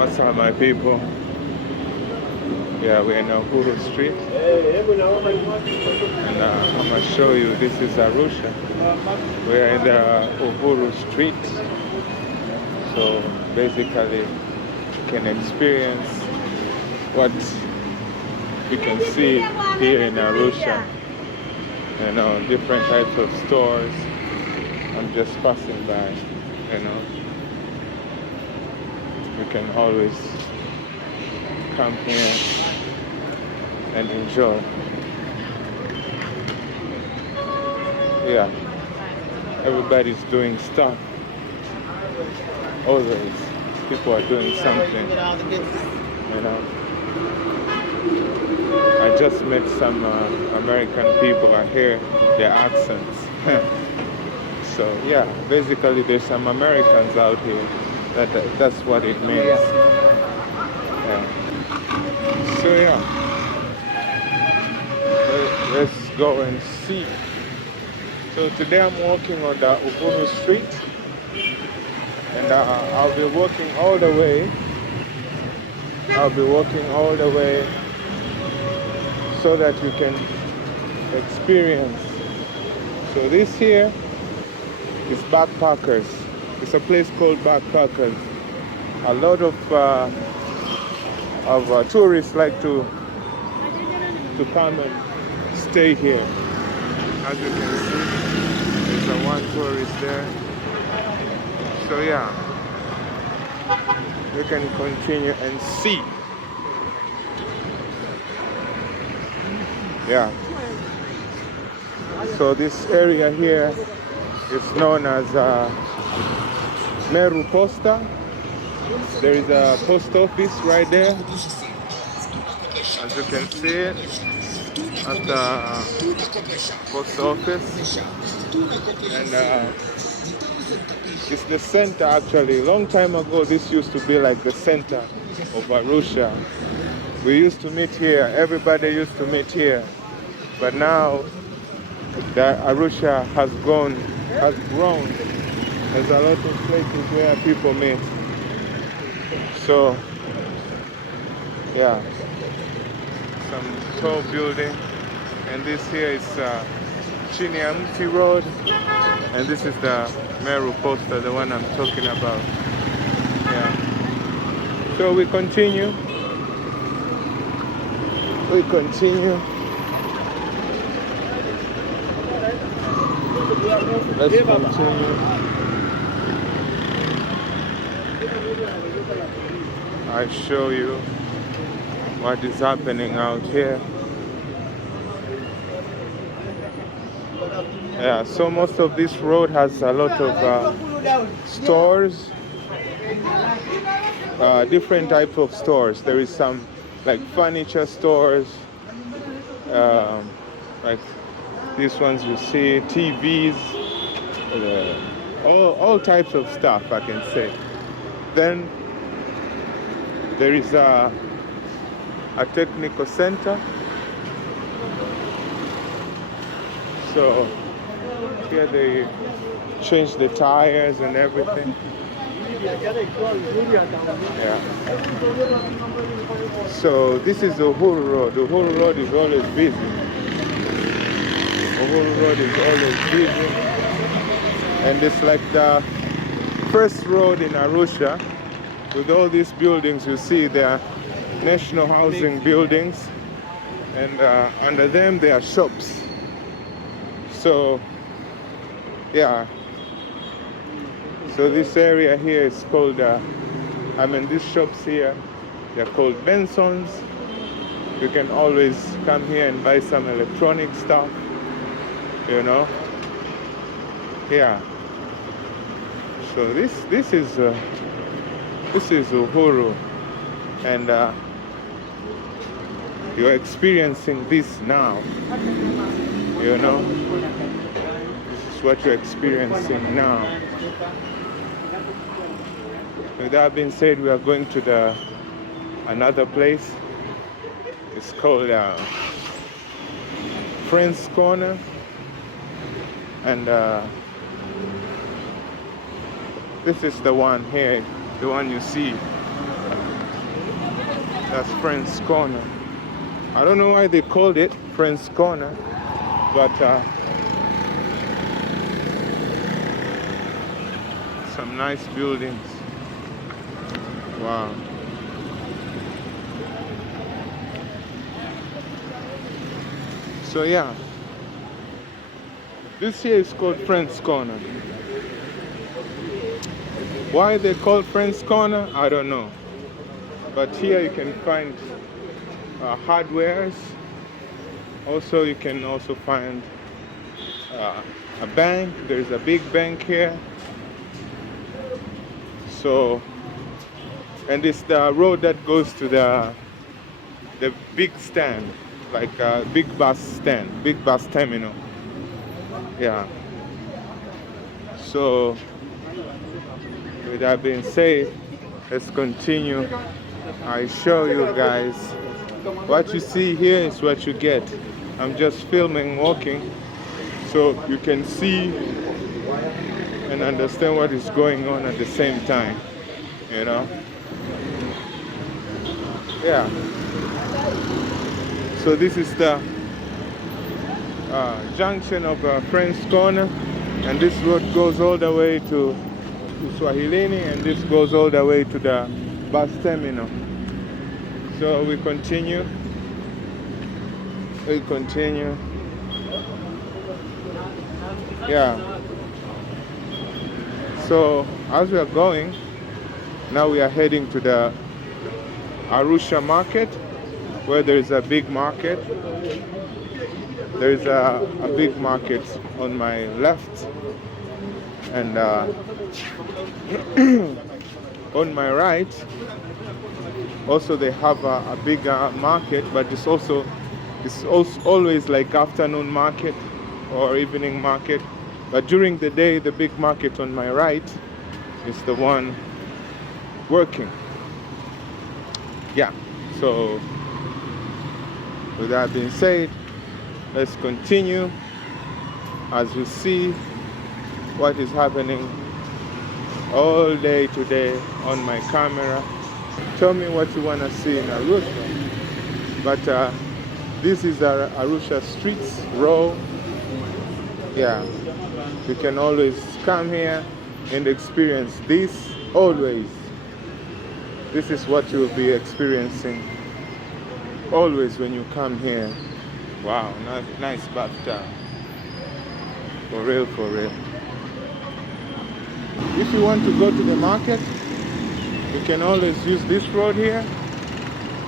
What's up, my people? Yeah, we're in Uhuru Street, and I'm gonna show you. This is Arusha. We're in the Uhuru Street, so basically, you can experience what you can see here in Arusha. You know, different types of stores. I'm just passing by. You know, you can always come here and enjoy. Yeah, everybody's doing stuff. Always, people are doing something. You know, I just met some American people. I hear their accents. So yeah, basically there's some Americans out here. That's what it means. Yeah. So yeah, let's go and see. So today I'm walking on the Uhuru Street, and I'll be walking all the way. So that you can experience. So this here is backpackers. It's a place called Backpackers. A lot of tourists like to come and stay here. As you can see, there's a one tourist there. So yeah, you can continue and see. Yeah. So this area here is known as Meru Posta. There is a post office right there. As you can see it at the post office. And it's the center actually. Long time ago this used to be like the center of Arusha. We used to meet here. Everybody used to meet here. But now that Arusha has grown. There's a lot of places where people meet. So, yeah, some tall building. And this here is Chiniamti Road. And this is the Meru Posta, the one I'm talking about. Yeah. So we continue. Let's continue. I show you what is happening out here. Yeah, so most of this road has a lot of stores, different types of stores. There is some like furniture stores, like these ones you see, TVs, all types of stuff, I can say. Then there is a technical center. So here they change the tires and everything. Yeah. So this is Uhuru Road. Uhuru Road is always busy. And it's like the first road in Arusha. With all these buildings, you see there are national housing buildings, and under them there are shops. So yeah, so this area here is called these shops here, they're called Benson's. You can always come here and buy some electronic stuff, you know. Yeah, so this is Uhuru, and you're experiencing this now, you know. This is what you're experiencing now. With that being said, we are going to another place. It's called Friends Corner, and this is the one here, the one you see. That's Friends Corner. I don't know why they called it Friends Corner, but some nice buildings. Wow. So yeah, this here is called Friends Corner. Why they call Friends Corner, I don't know. But here you can find hardwares. Also, you can also find a bank. There's a big bank here. So, and it's the road that goes to the big stand, like a big bus stand, big bus terminal. Yeah. So, with that being said, let's continue. I show you guys what you see here is what you get. I'm just filming walking so you can see and understand what is going on at the same time, you know. Yeah. So this is the junction of Friends Corner, and this road goes all the way to Swahilini, and this goes all the way to the bus terminal. So we continue. Yeah. So as we are going, now we are heading to the Arusha market, where there is a big market. There is a big market on my left, and on my right also they have a bigger market, but it's also always like afternoon market or evening market. But during the day, the big market on my right is the one working. Yeah. So with that being said, let's continue as we see what is happening all day today on my camera. Tell me what you want to see in Arusha. But this is Arusha streets, row. Yeah, you can always come here and experience this. Always. This is what you'll be experiencing always when you come here. Wow, nice bathtub. For real, for real. If you want to go to the market, you can always use this road here.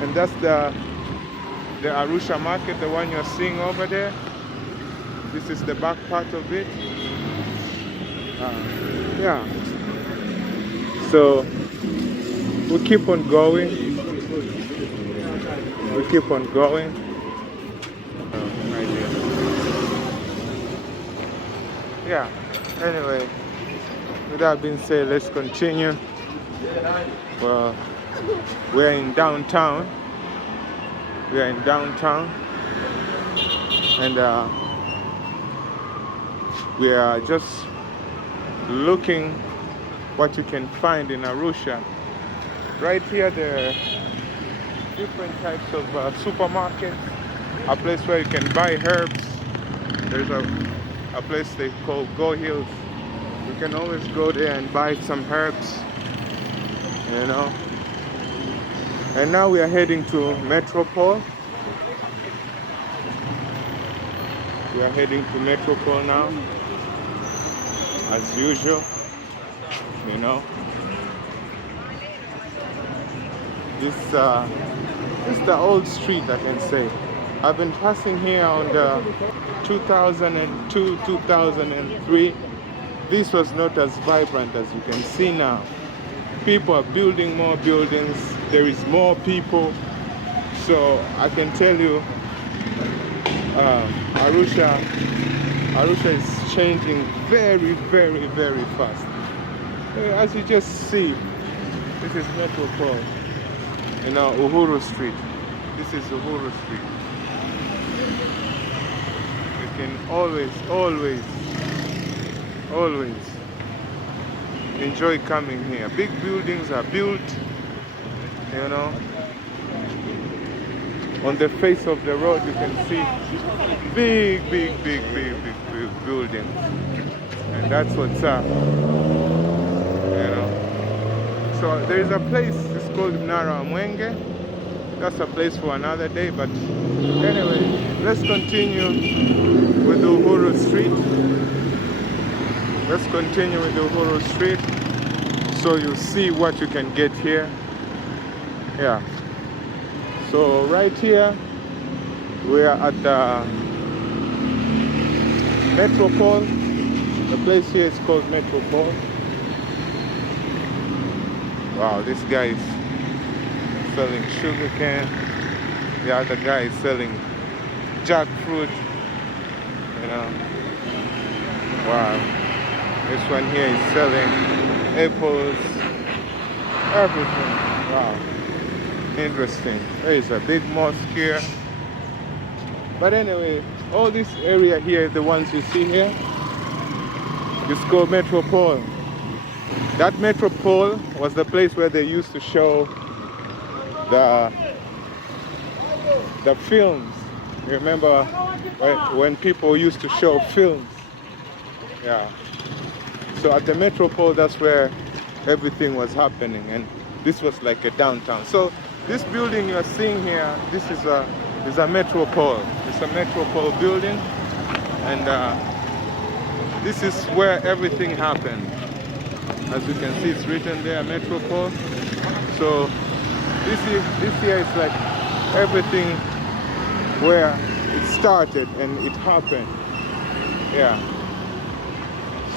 And that's the Arusha market, the one you're seeing over there. This is the back part of it. Yeah. So we keep on going. We keep on going. Right here. Yeah. Anyway, with that being said, let's continue. Well, we're in downtown. We are in downtown, and we are just looking what you can find in Arusha. Right here, there are different types of supermarkets. A place where you can buy herbs. There's a place they call Go Hills. You can always go there and buy some herbs, you know. And now we are heading to Metropele. We are heading to Metropele now, as usual, you know. This is the old street, I can say. I've been passing here on the 2002, 2003. This was not as vibrant as you can see now. People are building more buildings. There is more people. So I can tell you, Arusha is changing very, very, very fast. As you just see, this is Metropele, you know, Uhuru Street. This is Uhuru Street. You can always enjoy coming here. Big buildings are built, you know. on the face of the road you can see big buildings, and that's what's up, you know. So there is a place, it's called Mnara Mwenge. That's a place for another day, but anyway, let's continue with the Uhuru Street. Let's continue with the Uhuru Street so you see what you can get here. Yeah. So right here we are at the Metropele. The place here is called Metropele. Wow, this guy is selling sugar cane. The other guy is selling jackfruit. You know. Wow. This one here is selling apples. Everything. Wow. Interesting. There is a big mosque here. But anyway, all this area here, the ones you see here, is called Metropele. That Metropele was the place where they used to show the films. You remember when people used to show films? Yeah. So at the Metropele, that's where everything was happening, and this was like a downtown. So this building you are seeing here, this is a Metropele. It's a Metropele building, and this is where everything happened. As you can see, it's written there, Metropele. So this here is like everything where it started and it happened. Yeah.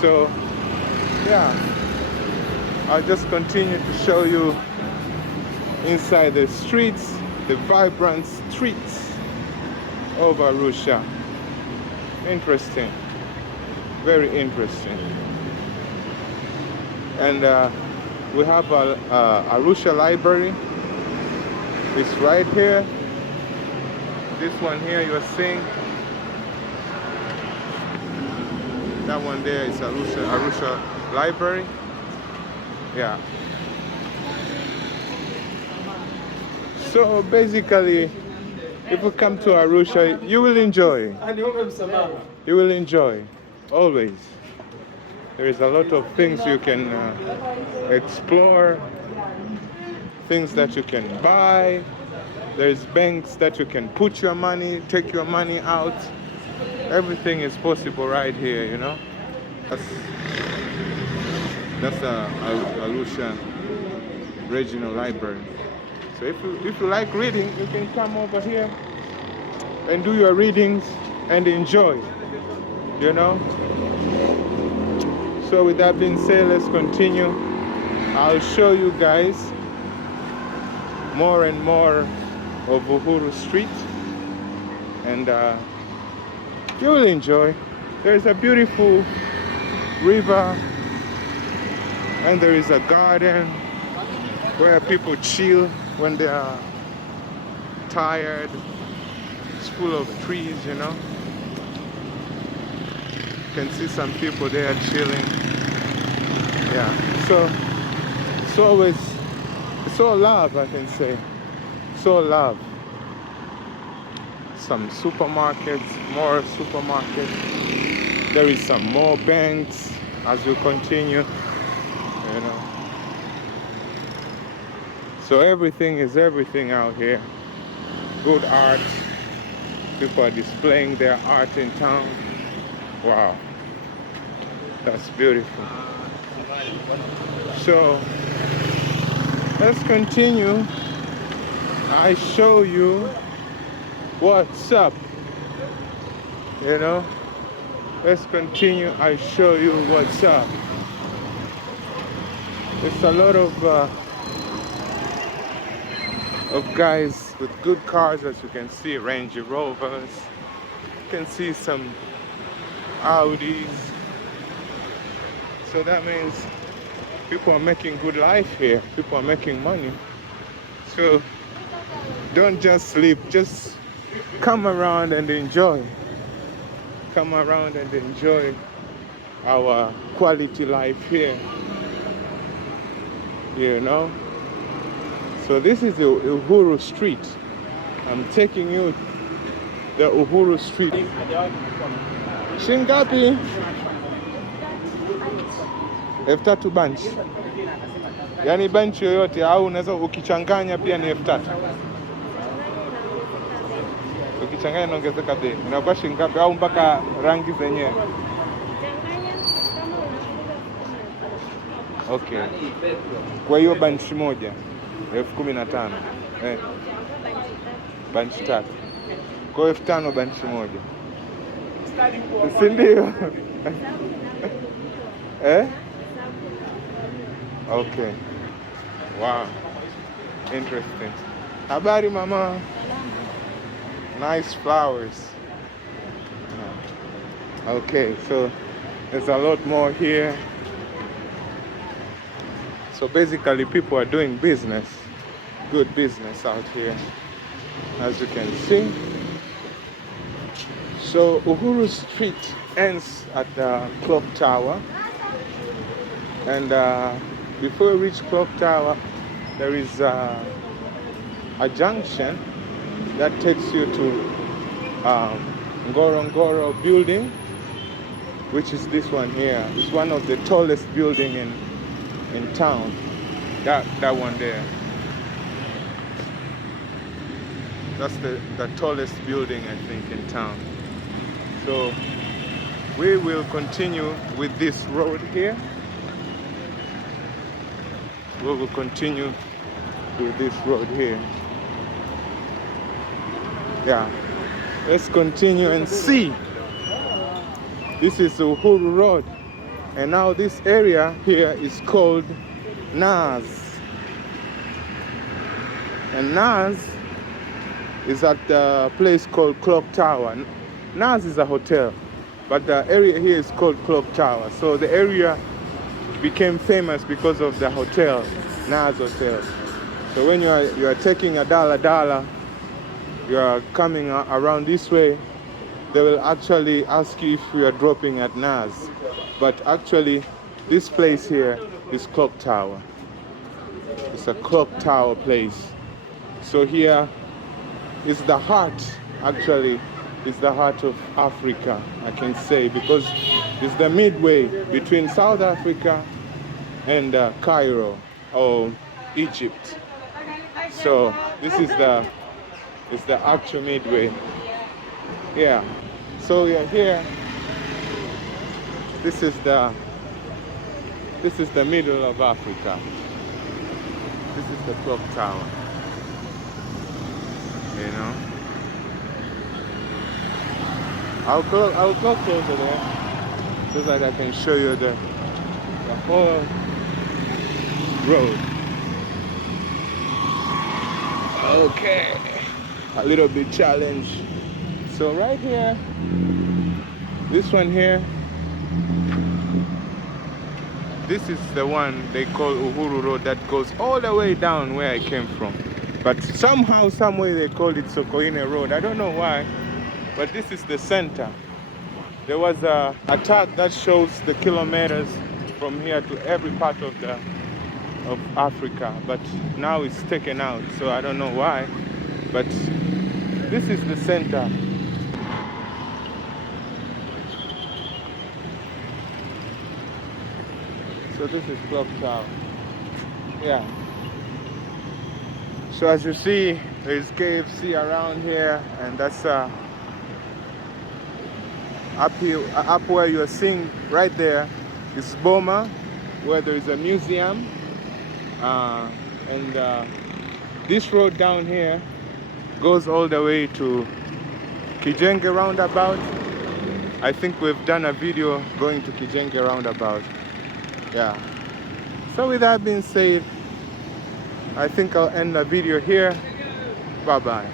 So yeah, I'll just continue to show you inside the streets, the vibrant streets of Arusha. Interesting, very interesting. And we have a Arusha library. It's right here. This one here you are seeing. That one there is Arusha library. Yeah. So basically, if you come to Arusha, you will enjoy. You will enjoy, always. There is a lot of things you can explore, things that you can buy. There's banks that you can put your money, take your money out. Everything is possible right here, you know. That's Arusha Regional Library. So if you like reading, you can come over here and do your readings and enjoy, you know. So with that being said, let's continue. I'll show you guys more and more of Uhuru Street, and you will enjoy. There's a beautiful river, and there is a garden where people chill when they are tired. It's full of trees, you know. You can see some people there chilling. Yeah, so it's all love, I can say. It's all love. Some supermarkets, more supermarkets. There is some more banks as you continue, you know. So everything is everything out here. Good art. People are displaying their art in town. Wow, that's beautiful. So let's continue. I show you what's up, you know. Let's continue. I show you what's up. There's a lot of guys with good cars, as you can see, Range Rovers. You can see some Audis. So that means people are making good life here. People are making money. So don't just sleep, just come around and enjoy. Come around and enjoy our quality life here. You know? So this is the Uhuru Street, I'm taking you the Uhuru Street. Shingapi? 3,000 bunch. Yaani bunch yoyote au unaweza ukichanganya pia ni 3,000. Ukichanganya inaongezeka bei. Inakuwa shingapi au mpaka rangi zenyewe? Okay. Kwa hiyo bunch moja 15,000. Bunch 3. Kwa hiyo 5,000 bunch moja. Si ndio? Okay. Wow. Interesting. Habari mama. Nice flowers. Okay, so there's a lot more here. So basically people are doing business. Good business out here, as you can see. So Uhuru Street ends at the clock tower. And before we reach clock tower, there is a junction that takes you to Ngorongoro building, which is this one here. It's one of the tallest building in town. That one there. That's the tallest building, I think, in town. So we will continue with this road here. We will continue with this road here. Yeah, let's continue and see. This is Uhuru Road, and now this area here is called Naaz. And Naaz is at the place called Clock Tower. Naaz is a hotel, but the area here is called Clock Tower. So the area became famous because of the hotel, Naaz Hotel. So when you are taking a dollar, you are coming around this way, they will actually ask you if you are dropping at Naaz. But actually, this place here is Clock Tower. It's a clock tower place. So here is the heart, actually, is the heart of Africa, I can say, because it's the midway between South Africa and Cairo or Egypt. So this is the actual midway. Yeah. So we are here. This is the middle of Africa. This is the clock tower. You know. I'll go closer there so that I can show you the whole road. Okay. A little bit challenge. So right here, this one here, this is the one they call Uhuru Road that goes all the way down where I came from. But somehow, some way they called it Sokoine Road. I don't know why, but this is the center. There was a chart that shows the kilometers from here to every part of Africa, but now it's taken out, so I don't know why. But this is the center. So this is Clock Tower. Yeah. So as you see, there's KFC around here, and that's up where you are seeing right there is Boma, where there is a museum, and this road down here goes all the way to Kijenge roundabout. I think we've done a video going to Kijenge roundabout. Yeah. So with that being said, I think I'll end the video here. Bye bye.